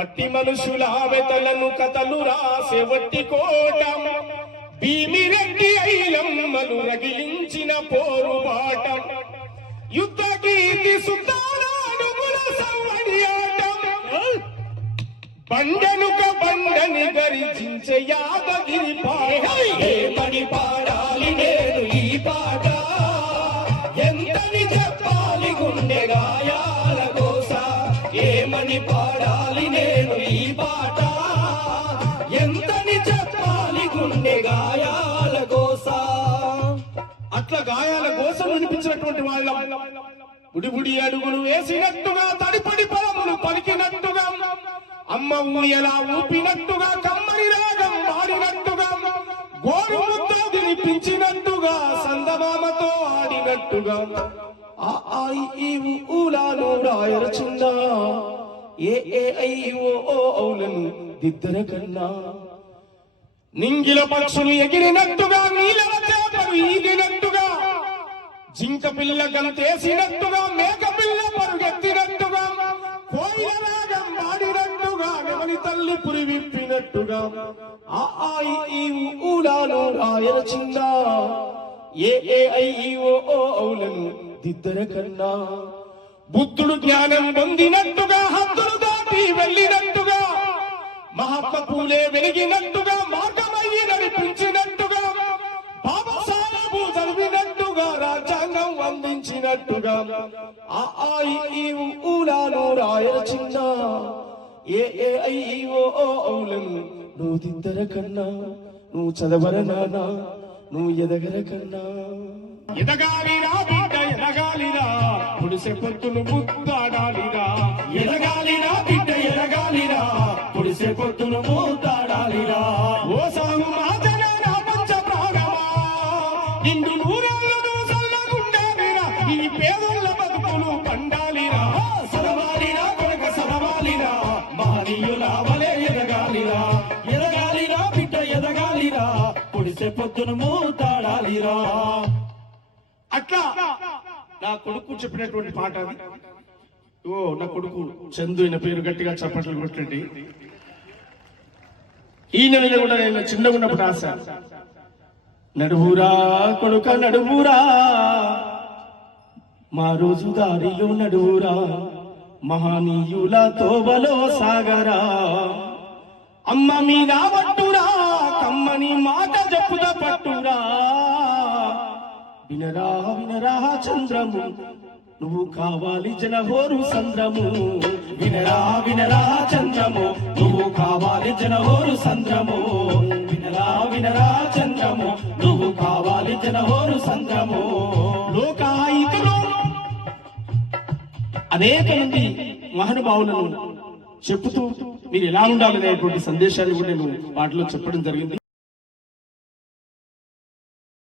మట్టి మనుషుల వెతలను కథలు రాసే వట్టి కోట భీమిరెడ్డి ఐలమ్మలు రగిలించిన పోరుబాట యుద్ధ గీతి సుతారాడుగుల సవ్వడియాటం బండనుక బండని గరిచించే యాదగిరి పాట ఏమని పాడాలి నేను ఈ పాట ఎంతని చెప్పాలి గుండె గాయాల కోస ఏమని పాడాలి నేను ఈ పాట ఎంతని చెప్పాలి గుండె గాయాల కోస అట్లా గాయాల కోసం వినిపించినటువంటి వాళ్ళ బుడి అడుగులు వేసినట్టుగా తడిపడి పదములు పలికినట్టుగా అమ్మ ఊయలా ఊపినట్టుగా కమ్మని రాగం ఆడినట్టుగా గోరు ముద్ద వినిపించినట్టుగా సందమామతో ఆడినట్టుగా ఆ ఈ ఊలాను రాయర చిన్న ఏ ఐ ఓ ఔలను దిద్దర కన్నా నింగిల పక్షులు ఎగిరినట్టుగా నీలవ చేపలు ఈగినట్టుగా జింక పిల్ల గంతేసినట్టుగా మేక పిల్ల పరుగెత్తినట్టుగా కోయిల రాగం ఆడినట్టుగా గమని తల్లి పురి విప్పినట్టుగా ఆ ఈ ఊలాను రాయర చిన్న ఏ ఐ ఓ ఔలను దిద్దర కన్నా బుద్ధుడు జ్ఞానం పొందినట్టుగా హద్దులు దాటి వెళ్ళినట్టుగా మహాత్మ పూలే వెలిగినట్టుగా మార్గమయ్యి నడిపించినట్టుగా బాబాసాహెబు చదివినట్టుగా రాజ్యాంగం అందించినట్టుగా ఆ ఈ ఊలాను రాయర చిన్న ఏ ఐ ఓ ఔలను నువ్వు దిద్దర కన్నా నువ్వు చదవర నానా నువ్వు ఎదగర కన్నా ఎదగాలిరా బిడ్డ ఎదగాలిరా పుడిసె పొత్తును ముద్దాడాలిరా ఎదగాలిరా బిడ్డ ఎదగాలిరా పుడిసె పొత్తును ముద్దాడాలిరా ఓ సాగు మాజనేరా పంచ ప్రాణమా నిండు నూరేళ్ళను సల్లగుండాలిరా ఈ పేదల బతుకులు పండాలిరా సదవాలిరా కొడక సదవాలిరా మహనీయుల వలె ఎదగాలిరా ఎదగాలిరా బిడ్డ ఎదగాలిరా పుడిసె పొత్తును ముద్దాడాలిరా అట్లా నా కొడుకు చెప్పినటువంటి పాట అది. ఓ నా కొడుకు చందు అయిన పేరు గట్టిగా చప్పట్లు కొట్టండి. ఈయన మీద కూడా నేను చిన్నగా ఉన్నప్పుడు ఆశ, నడువురా కొడుక నడువురా మా రోజు దారిలో నడువురా మహనీయుల తోవలో సాగరా అమ్మ మీద పట్టురా కమ్మని మాట చెప్పుదా పట్టురా వినరా వినరా చంద్రము నువ్వు కావాలి జనహోరు సంద్రము వినరా వినరా చంద్రము నువ్వు కావాలి జనహోరు సంద్రము వినరా వినరా చంద్రము నువ్వు కావాలి జనహోరు సంద్రము లోకాయితులు అనేక మంది మహానుభావులను చెప్పుతూ మీరు ఎలా ఉండాలనేటువంటి సందేశాన్ని కూడా నేను వాటిలో చెప్పడం జరిగింది.